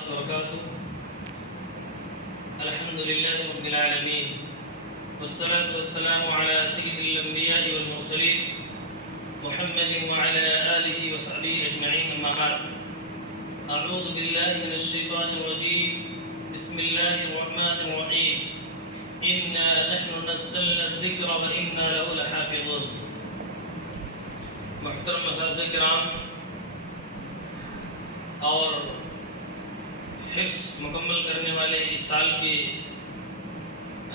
وبركاته. الحمد لله رب العالمين والصلاة والسلام على سيد الأنبياء والمرسلين محمد وعلى آله وصحبه أجمعين. أما بعد، أعوذ بالله من الشيطان الرجيم. بسم الله الرحمن الرحيم. إنا نحن نزلنا الذكر وإنا له لحافظون. محترم اساتذہ کرام اور حفظ مکمل کرنے والے اس سال کے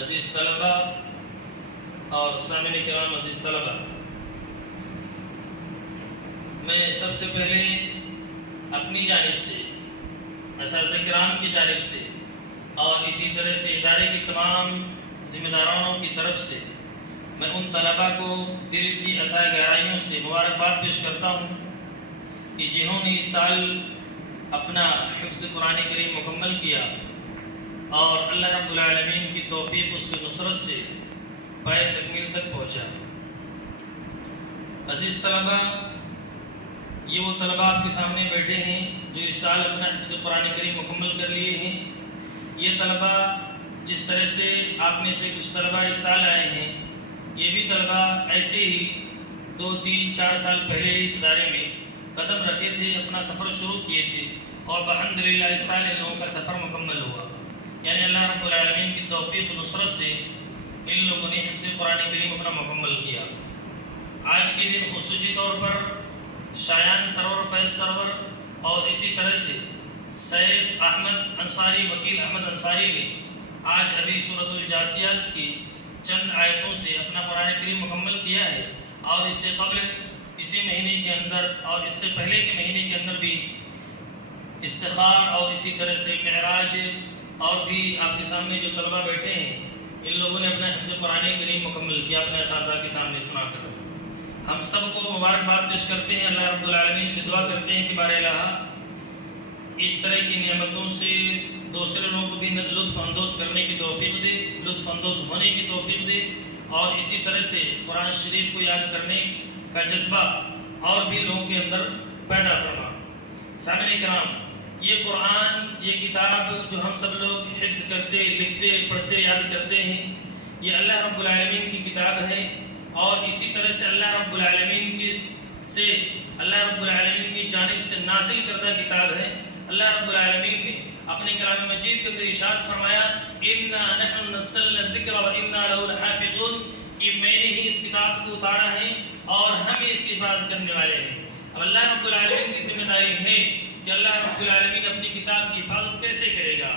عزیز طلبہ اور سامعین کرام عزیز طلبہ، میں سب سے پہلے اپنی جانب سے، اساتذہ کرام کی جانب سے اور اسی طرح سے ادارے کی تمام ذمہ دارانوں کی طرف سے میں ان طلبہ کو دل کی عطا گہرائیوں سے مبارکباد پیش کرتا ہوں کہ جنہوں نے اس سال اپنا حفظ قرآن کریم مکمل کیا اور اللہ رب العالمین کی توفیق اس کی نصرت سے پائے تکمیل تک پہنچا. عزیز طلبہ، یہ وہ طلبہ آپ کے سامنے بیٹھے ہیں جو اس سال اپنا حفظ قرآن کریم مکمل کر لیے ہیں. یہ طلبہ جس طرح سے آپ میں سے کچھ طلبہ اس سال آئے ہیں، یہ بھی طلبہ ایسے ہی 2 3 4 سال پہلے اس ادارے میں قدم رکھے تھے، اپنا سفر شروع کیے تھے اور الحمدللہ اس سال ان لوگوں کا سفر مکمل ہوا. یعنی اللہ رب العالمین کی توفیق و نصرت سے ان لوگوں نے حفظ قرآن کریم اپنا مکمل کیا. آج کے دن خصوصی طور پر شایان سرور فیض سرور اور اسی طرح سے سیف احمد انصاری، وکیل احمد انصاری نے آج ابھی سورۃ الجاثیات کی چند آیتوں سے اپنا قرآن کریم مکمل کیا ہے. اور اس سے قبل اسی مہینے کے اندر اور اس سے پہلے کے مہینے کے اندر بھی استخار اور اسی طرح سے معراج اور بھی آپ کے سامنے جو طلبہ بیٹھے ہیں، ان لوگوں نے اپنا حفظ قرآن کریم مکمل کیا اپنے اساتذہ کے سامنے سنا کر. ہم سب کو مبارکباد پیش کرتے ہیں، اللہ رب العالمین سے دعا کرتے ہیں کہ بار الہ اس طرح کی نعمتوں سے دوسرے لوگوں کو بھی لطف اندوز کرنے کی توفیق دے، لطف اندوز ہونے کی توفیق دے اور اسی طرح سے قرآن شریف کو یاد کرنے کا جذبہ اور بھی لوگوں کے اندر پیدا فرما. سامعین کرام، یہ قرآن، یہ کتاب جو ہم سب لوگ حفظ کرتے، لکھتے، پڑھتے، یاد کرتے ہیں، یہ اللہ رب العالمین کی کتاب ہے اور اسی طرح سے اللہ رب العالمین کی جانب سے نازل کردہ کتاب ہے. اللہ رب العالمین نے اپنے کلام مجید کے اندر ارشاد فرمایا، اِنَّا نَحْنُ نَزَّلْنَا الذِّكْرَ وَإِنَّا لَهُ لَحَافِظُونَ، کہ میں نے ہی اس کتاب کو اتارا ہے اور ہم اس کی حفاظت کرنے والے ہیں. اب اللہ رب العالمین کی ذمہ داری ہے کہ اللہ رب العالمین اپنی کتاب کی حفاظت کیسے کرے گا.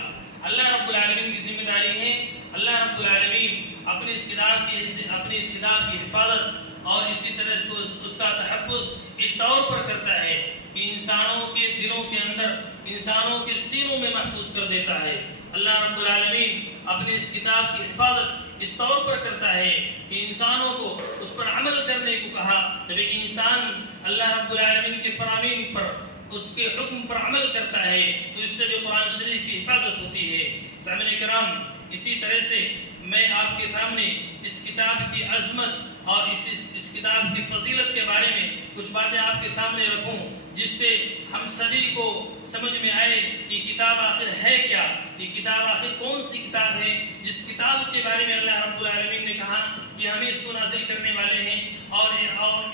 اللہ رب العالمین کی ذمہ داری ہے، اللہ رب العالمین اپنی اس کتاب کی حفاظت اور اسی طرح سے اس کا تحفظ اس طور پر کرتا ہے کہ انسانوں کے دلوں کے اندر، انسانوں کے سینوں میں محفوظ کر دیتا ہے. اللہ رب العالمین اپنی اس کتاب کی حفاظت اس طور پر کرتا ہے کہ انسانوں کو اس پر عمل کرنے کو کہا. جب ایک انسان اللہ رب العالمین کے فرامین پر، اس کے حکم پر عمل کرتا ہے تو اس سے بھی قرآن شریف کی حفاظت ہوتی ہے. سامعین کرام، اسی طرح سے میں آپ کے سامنے اس کتاب کی عظمت اور اس کتاب کی فضیلت کے بارے میں کچھ باتیں آپ کے سامنے رکھوں، جس سے ہم سبھی کو سمجھ میں آئے کہ کتاب آخر ہے کیا، یہ کتاب آخر کون سی کتاب ہے جس کتاب کے بارے میں اللہ رب العالمین نے کہا کہ ہم اس کو نازل کرنے والے ہیں اور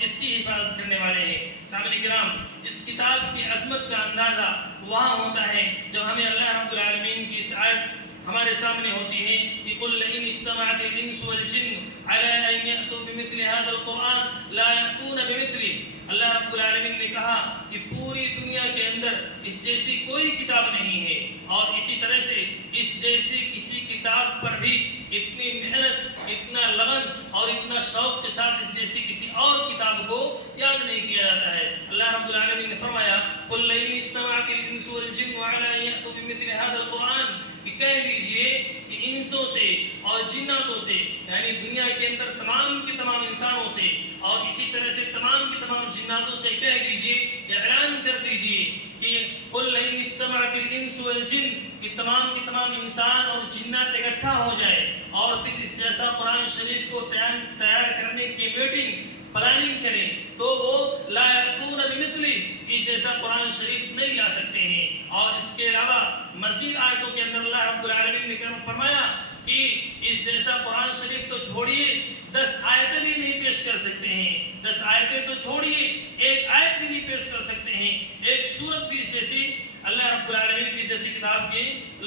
اس کی حفاظت کرنے والے ہیں. سامعین کرام، اس کتاب کی عظمت کا اندازہ وہاں ہوتا ہے جب ہمیں اللہ رب العالمین کی اس آیت ہمارے سامنے ہوتی ہے کہ قُلْ لَئِنِ اجْتَمَعَتِ الْإِنسُ وَالْجِنُّ عَلَىٰ أَن يَأْتُوا بِمِثْلِ هَٰذَا الْقُرْآنِ لَا يَأْتُونَ بِمِثْلِهِ. اللہ رب العالمین نے کہا کہ پوری دنیا کے اندر اس جیسی کوئی کتاب نہیں ہے اور اسی طرح سے اس جیسی کسی کتاب پر بھی اتنی محنت، اتنا لگن اور اتنا شوق کے ساتھ اس جیسی کسی اور کتاب کو یاد نہیں کیا جاتا ہے. اللہ رب العالمین نے فرمایا، قُلْ لَئِنِ اجْتَمَعَتِ الْإِنسُ وَالْجِنُّ عَلَىٰ أَن يَأْتُوا بِمِثْلِ هَٰذَا الْقُرْآنِ، کہ کہہ دیجئے کہ انسوں سے اور جناتوں سے، یعنی دنیا کے اندر تمام کے تمام انسانوں سے اور اسی طرح سے تمام کے تمام جناتوں سے کہہ دیجئے، اعلان کر دیجئے کہ قُلْ لَئِنِ اجْتَمَعَتِ الْإِنسُ وَالْجِنُّ، کہ تمام کے تمام انسان اور جنات اکٹھا ہو جائے اور پھر اس جیسا قرآن شریف کو تیار کرنے کی میٹنگ پلاننگ کریں تو وہ لا یأتون بمثلی، اس جیسا قرآن شریف نہیں لا سکتے ہیں. اور اس کے علاوہ مزید آیتوں کے اندر اللہ رب العالمین نے فرمایا کہ اس جیسا قرآن شریف تو چھوڑیے 10 آیتیں بھی نہیں پیش کر سکتے ہیں، 10 آیتیں تو چھوڑیے 1 آیت بھی نہیں پیش کر سکتے ہیں، ایک سورت بھی اس جیسی اللہ رب العالمین کی جیسی کتاب کے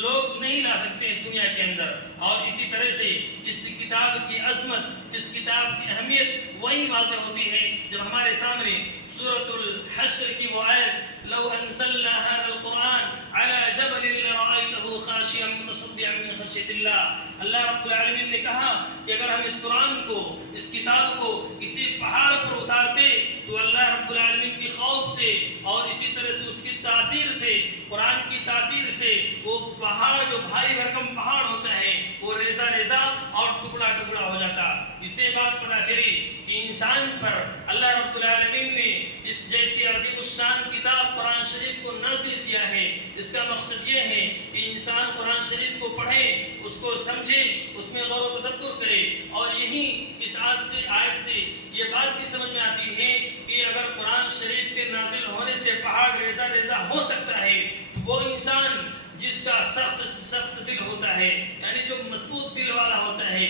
لوگ نہیں لا سکتے اس دنیا کے اندر۔ اور اسی طرح سے اس کتاب کی عظمت، اس کتاب کی اہمیت وہی واضح ہوتی ہے جب ہمارے سامنے سورۃ الحشر کی وہ آیت لو انزلنا هذا القرآن على جبل لرأيته خاشعا متصدعا من خشية الله، اللہ رب العالمین نے کہا کہ اگر ہم اس قرآن کو، اس کتاب کو کسی پہاڑ پر اتارتے تو اللہ رب العالمین کی خوف سے اور اسی طرح سے اس کی تاثیر سے، قرآن کی تاثیر سے وہ پہاڑ جو بھاری بھرکم پہاڑ ہوتا ہے وہ ریزہ ریزہ اور ٹکڑا ٹکڑا ہو جاتا۔ اس سے بات پتہ چلی کہ انسان پر اللہ رب العالمین نے جس جیسی عظیم الشان کتاب قرآن شریف کو نازل کیا ہے، اس کا مقصد یہ ہے کہ انسان قرآن شریف کو پڑھے، اس کو سمجھے، اس میں غور و تدبر کرے۔ اور یہی اس آیت سے یہ بات بھی سمجھ میں آتی ہے کہ اگر قرآن شریف کے نازل ہونے سے پہاڑ ریزہ ریزہ ہو سکتا ہے تو وہ انسان جس کا سخت دل ہوتا ہے، یعنی جو مضبوط دل والا ہوتا ہے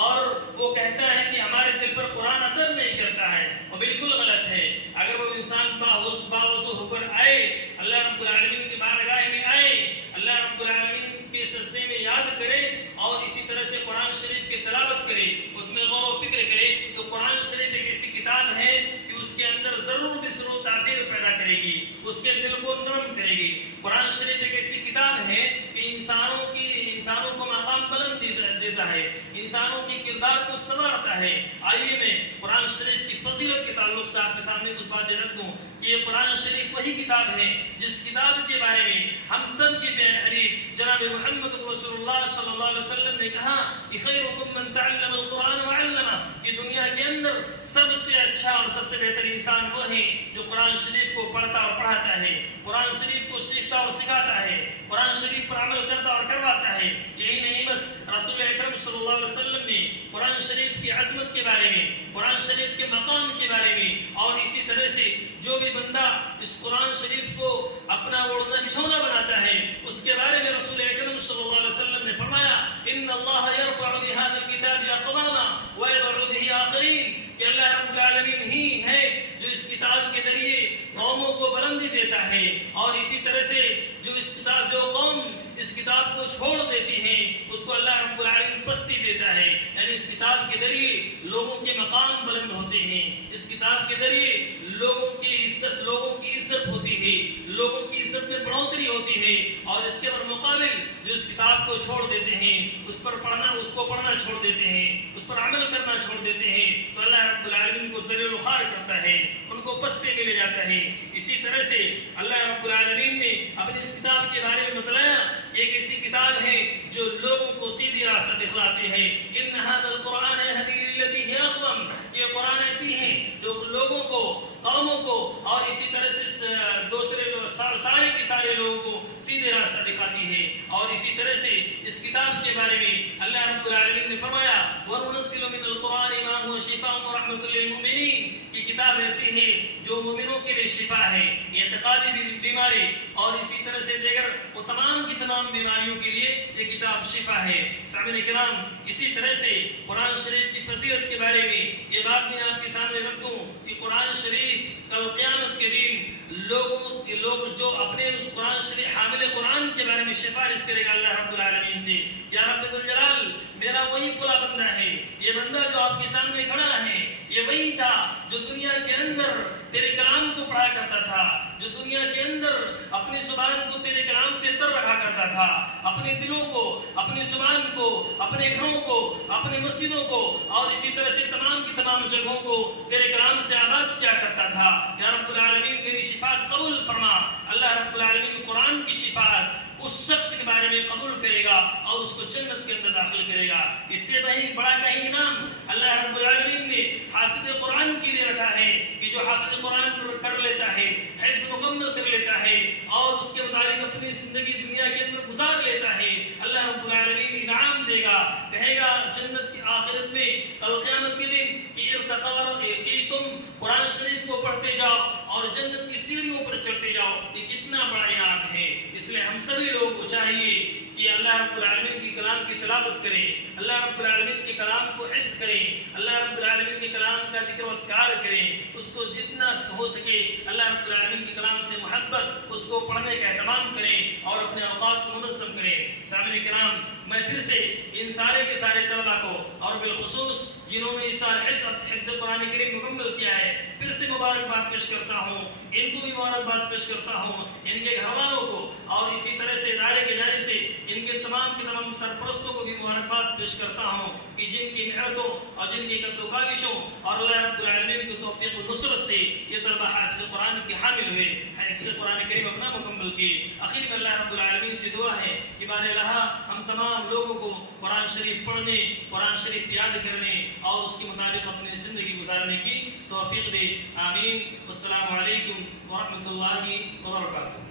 اور وہ کہتا ہے کہ ہمارے دل پر قرآن اثر نہیں کرتا ہے، وہ بالکل غلط ہے۔ اگر وہ انسان باوضو ہو کر آئے، اللہ رب العالمین کی بارگاہ میں آئے، اللہ رب العالمین کے سجدے میں یاد کرے اور اسی طرح سے قرآن شریف کی تلاوت کرے، اس میں غور و فکر کرے، تو قرآن شریف ایک ایسی کتاب ہے کہ اس کے اندر ضرور بضرور تاثیر پیدا کرے گی، اس کے دل کو نرم کرے گی۔ قرآن شریف ایک ایسی کتاب ہے کہ انسانوں کو مقام بلند دیتا ہے، انسانوں کی کردار کو سنوارتا ہے۔ آئیے میں قرآن شریف کی فضیلت کے تعلق سے آپ کے سامنے کچھ باتیں رکھ دوں کہ یہ قرآن شریف وہی کتاب ہے جس کتاب کے بارے میں ہم سب کے پیارے حبیب جناب محمد رسول اللہ صلی اللہ علیہ وسلم نے کہا کہ خیرکم من تعلم القرآن وعلمہ، کہ دنیا کے اندر سب سے اچھا اور سب سے بہتر انسان وہ ہے جو قرآن شریف کو پڑھتا اور پڑھاتا ہے، قرآن شریف کو سیکھتا اور سکھاتا ہے، قرآن شریف پر عمل کرتا اور کرواتا ہے۔ یہی نہیں بس رسول اکرم صلی اللہ علیہ وسلم نے قرآن شریف کی عظمت کے بارے میں، قرآن شریف کے مقام کے بارے میں اور اسی طرح سے جو بھی بندہ اس قرآن شریف کو اپنا اوڑھنا بچھونا بناتا ہے اس کے بارے میں رسول اکرم صلی اللہ علیہ وسلم نے فرمایا ان اللہ یرفع بهذا الكتاب اقواما ويضع به آخرین، کہ اللہ رب العالمین ہی ہے جو اس کتاب کے ذریعے قوموں کو بلندی دیتا ہے اور اسی طرح سے جو قوم اس کتاب کو چھوڑ دیتی ہے اس کو اللہ رب العالمین پستی دیتا ہے۔ یعنی اس کتاب کے ذریعے لوگوں کے مقام بلند ہوتے ہیں، اس کتاب کے ذریعے لوگوں کی عزت ہوتی ہے، لوگوں کی عزت میں بڑھوتری ہوتی ہے۔ اور اس کے مقابل جو اس کتاب کو چھوڑ دیتے ہیں، اس کو پڑھنا چھوڑ دیتے ہیں، اس پر عمل کرنا چھوڑ دیتے ہیں تو اللہ رب العالمین کو ذلیل و خوار کرتا ہے، ان کو پستے میں لے جاتا ہے۔ اسی طرح سے اللہ رب العالمین نے اپنی اس کتاب کے بارے میں بتلایا کہ ایک ایسی کتاب ہے جو لوگوں کو سیدھی راستہ دکھلاتے ہیں۔ ان هذا القرآن يهدي للتي هي اقوم، یہ قرآن ایسی ہے جو لوگوں کو، قوموں کو اور اسی طرح سے دوسرے سارے کے سارے لوگوں کو سیدھے راستہ دکھاتی ہے۔ اور اسی طرح سے اس کتاب کے بارے میں اللہ رب العالمین نے فرمایا وَنُنَزِّلُ مِنَ الْقُرْآنِ مَا هُوَ شِفَاءٌ وَرَحْمَةٌ لِلْمُؤْمِنِينَ، کہ کتاب ایسی ہے جو مومنوں کے لیے شفا ہے، اعتقادی بیماری اور اسی طرح سے دیگر وہ تمام کی تمام بیماریوں کے لیے یہ کتاب شفا ہے۔ سامعین کرام، اسی طرح سے قرآن شریف کی فضیلت کے بارے میں یہ بات میں آپ کے سامنے رکھ دوں کہ قرآن شریف کل قیامت کے دن لوگ جو اپنے اس قرآن شریف حامل قرآن کے بارے میں سفارش کرے گا اللہ رب العالمین سے، یا رب ذوالجلال میرا وہی فلاں بندہ ہے، یہ بندہ جو آپ کے سامنے کھڑا ہے یہ وہی تھا جو دنیا کے اندر تیرے کلام کو پڑھا کرتا تھا، جو دنیا کے اندر اپنی زبان کو تیرے کلام سے تر رکھا کرتا تھا، اپنے دلوں کو، اپنی زبان کو، اپنے گھروں کو، اپنے مسجدوں کو اور اسی طرح سے تمام کی تمام جگہوں کو تیرے کلام سے آباد کیا کرتا تھا۔ یا رب العالمین میری شفاعت قبول فرما۔ اللہ رب العالمین قرآن کی شفاعت اس شخص کے بارے میں قبول کرے گا اور اس کو جنت کے اندر داخل کرے گا۔ اس سے بڑا کہیں انعام اللہ رب العالمین نے حافظ قرآن کے لیے رکھا ہے کہ جو حافظ قرآن کر لیتا ہے، حفظ مکمل کر لیتا ہے اور اس کے مطابق اپنی زندگی دنیا کے اندر گزار لیتا ہے، اللہ رب العالمین انعام دے گا، کہے گا جنت کی آخرت میں کل قیامت کے دن کہ تم قرآن شریف کو پڑھتے جاؤ اور جنت کی سیڑھیوں پر چڑھتے جاؤ، یہ کتنا بڑا انعام ہے۔ اس لیے ہم سبھی لوگوں کو چاہیے کہ اللہ رب العالمین کی کلام کی تلاوت کریں، اللہ رب العالمین کے کلام کو حفظ کریں، اللہ رب العالمین کے کلام کا ذکر و اذکار کریں، اس کو جتنا ہو سکے اللہ رب العالمین کے کلام سے محبت، اس کو پڑھنے کا اہتمام کریں اور اپنے اوقات کو منظم کریں۔ سامعین کرام، میں پھر سے ان سارے کے سارے طلباء کو اور بالخصوص جنہوں نے اس سال حفظ قرآن کریم مکمل کیا ہے، پھر سے مبارکباد پیش کرتا ہوں، ان کو بھی مبارکباد پیش کرتا ہوں، ان کے گھر والوں کو، اور اسی طرح سے ادارے کی جانب سے ان کے تمام سرپرستوں کو بھی مبارکباد پیش کرتا ہوں کہ جن کی محنتوں اور جن کی قد و کاوشوں اور اللہ رب العالمین کی توفیق و نصرت سے یہ طلبہ حافظ قرآن کے حامل ہوئے، حفظ قرآن کریم اپنا مکمل کیے۔ آخر میں اللہ رب العالمین سے دعا ہے کہ بار الہا ہم تمام لوگوں کو قرآن شریف پڑھنے، قرآن شریف یاد کرنے اور اس کے مطابق اپنی زندگی گزارنے کی توفیق دے، آمین۔ السلام علیکم ورحمۃ اللہ وبرکاتہ۔